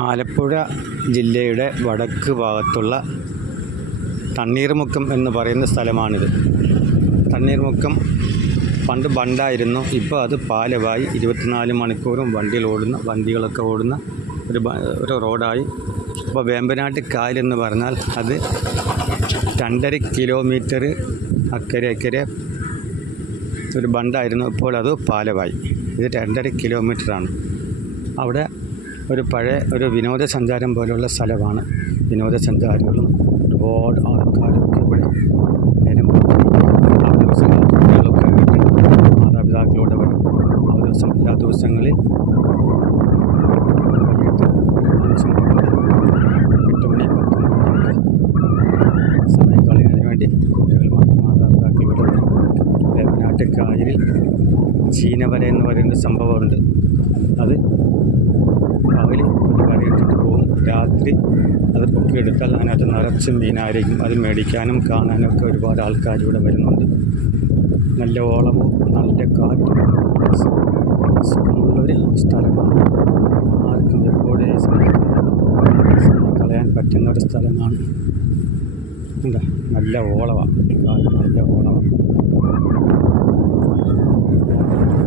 ആലപ്പുഴ ജില്ലയുടെ വടക്ക് ഭാഗത്തുള്ള തണ്ണീർമുക്കം എന്ന് പറയുന്ന സ്ഥലമാണിത്. തണ്ണീർമുക്കം പണ്ട് ബണ്ടായിരുന്നു. ഇപ്പോൾ അത് പാലമായി 24 മണിക്കൂറും വണ്ടികളൊക്കെ ഓടുന്ന ഒരു റോഡായി. അപ്പോൾ വേമ്പനാട്ട് കായലെന്ന് പറഞ്ഞാൽ അത് 2.5 കിലോമീറ്റർ അക്കരെ ഒരു ബണ്ടായിരുന്നു. ഇപ്പോൾ അത് പാലമായി. ഇത് 2.5 കിലോമീറ്ററാണ്. അവിടെ ഒരു പഴയ വിനോദസഞ്ചാരം പോലുള്ള സ്ഥലമാണ്. വിനോദസഞ്ചാരികളും ഒരുപാട് ആൾക്കാരൊക്കെ ഇവിടെ നേരം ആ ദിവസങ്ങളിൽ കുട്ടികളൊക്കെ മാതാപിതാക്കളോടെ വരും. ആ ദിവസം എല്ലാ ദിവസങ്ങളിൽ വൈകിട്ട് 5 മണി 8 മണി സമയം കളയാൻ വേണ്ടി കുട്ടികൾ മാതാപിതാക്കൾ ഇവിടെ വരും. വേമ്പനാട്ട് കായലിൽ ചീനവല എന്ന് പറയുന്ന സംഭവമുണ്ട്. അത് രാവിലെ ഒരു വലയിട്ടിട്ട് പോകും. രാത്രി അത് പൊക്കിയെടുത്താൽ അതിനകത്ത് നിറച്ച് മീനായിരിക്കും. അത് മേടിക്കാനും കാണാനും ഒക്കെ ഒരുപാട് ആൾക്കാർ ഇവിടെ വരുന്നുണ്ട്. നല്ല ഓളവും നല്ല കാറ്റും സുഖമുള്ളൊരു സ്ഥലമാണ്. ആർക്കും എപ്പോഴേ സമയം കളയാൻ പറ്റുന്ന ഒരു സ്ഥലമാണ്. എന്താ നല്ല ഓളമാണ്, കാറ്റ് നല്ല ഓളമാണ്.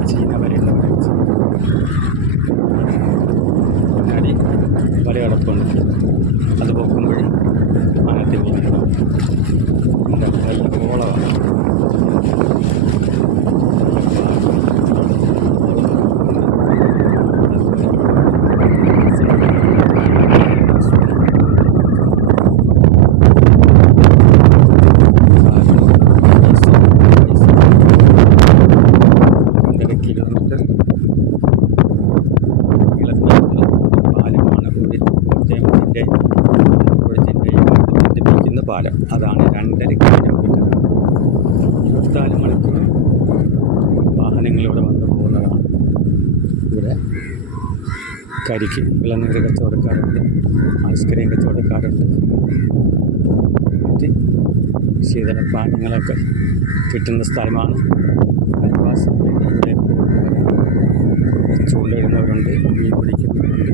ചീനവലയെന്ന് പറയുന്നത് മുന്നാടി വല കിടപ്പുണ്ട്. അത് പൊക്കുമ്പോൾ അതിനകത്ത് മീനുണ്ടാവും. എന്താ നല്ല ഓളമാണ്. പാലം അതാണ് 2.5 കിലോമീറ്റർ. 24 മണിക്കൂർ വാഹനങ്ങളിലൂടെ വന്നു പോകുന്നതാണ്. ഇവിടെ കരിക്ക് ഇളനീര് കച്ചവടക്കാരുണ്ട്, ഐസ്ക്രീം കച്ചവടക്കാരുണ്ട്, മറ്റ് ശീതളപാനീയങ്ങളൊക്കെ കിട്ടുന്ന സ്ഥലമാണ്. അയൽവാസികൾ ചൂണ്ടയിടുന്നവരുണ്ട്, മീൻ പിടിക്കുന്നവരുണ്ട്.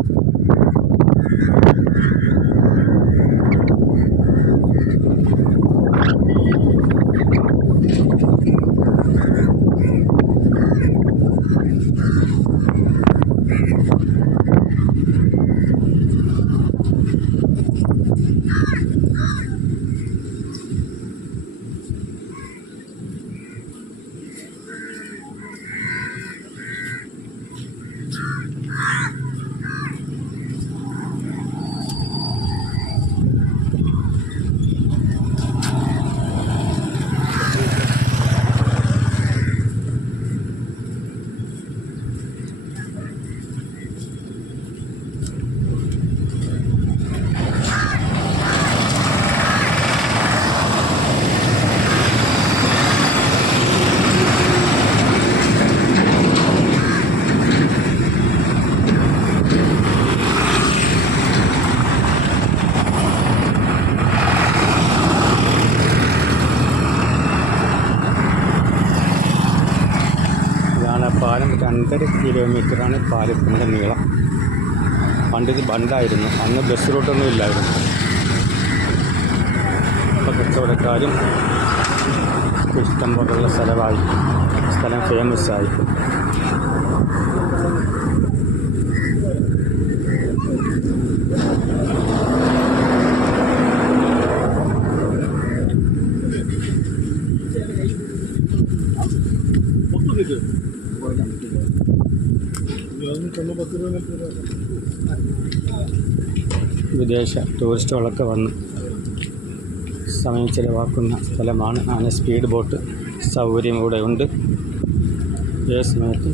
പാലം 2.5 കിലോമീറ്ററാണ് പാലത്തിൻ്റെ നീളം. പണ്ടിത് ബണ്ടായിരുന്നു. അന്ന് ബസ് റൂട്ടൊന്നും ഇല്ലായിരുന്നു. ഇപ്പോൾ കച്ചവടക്കാരും ഇഷ്ടം പോലുള്ള സ്ഥലം ഫേമസായി. വിദേശ ടൂറിസ്റ്റുകളൊക്കെ വന്ന് സമയം ചിലവാക്കുന്ന സ്ഥലമാണ്. അങ്ങനെ സ്പീഡ് ബോട്ട് സൗകര്യം ഇവിടെ ഉണ്ട്. ഏത് സമയത്ത്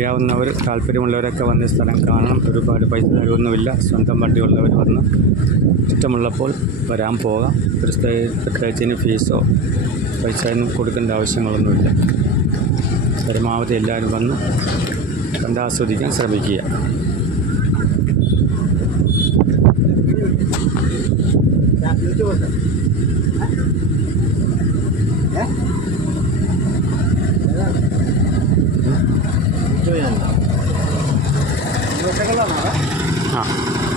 കഴിയാവുന്നവർ താല്പര്യമുള്ളവരൊക്കെ വന്ന് സ്ഥലം കാണണം. ഒരുപാട് പൈസ തരുമൊന്നുമില്ല. സ്വന്തം വണ്ടിയുള്ളവർ വന്ന് ഇഷ്ടമുള്ളപ്പോൾ വരാൻ പോകാം. പ്രത്യേകിച്ച് ഫീസോ പൈസ ഒന്നും കൊടുക്കേണ്ട ആവശ്യങ്ങളൊന്നുമില്ല. പരമാവധി എല്ലാവരും വന്ന് കണ്ടാസ്വദിക്കാൻ ശ്രമിക്കുക. Yeah.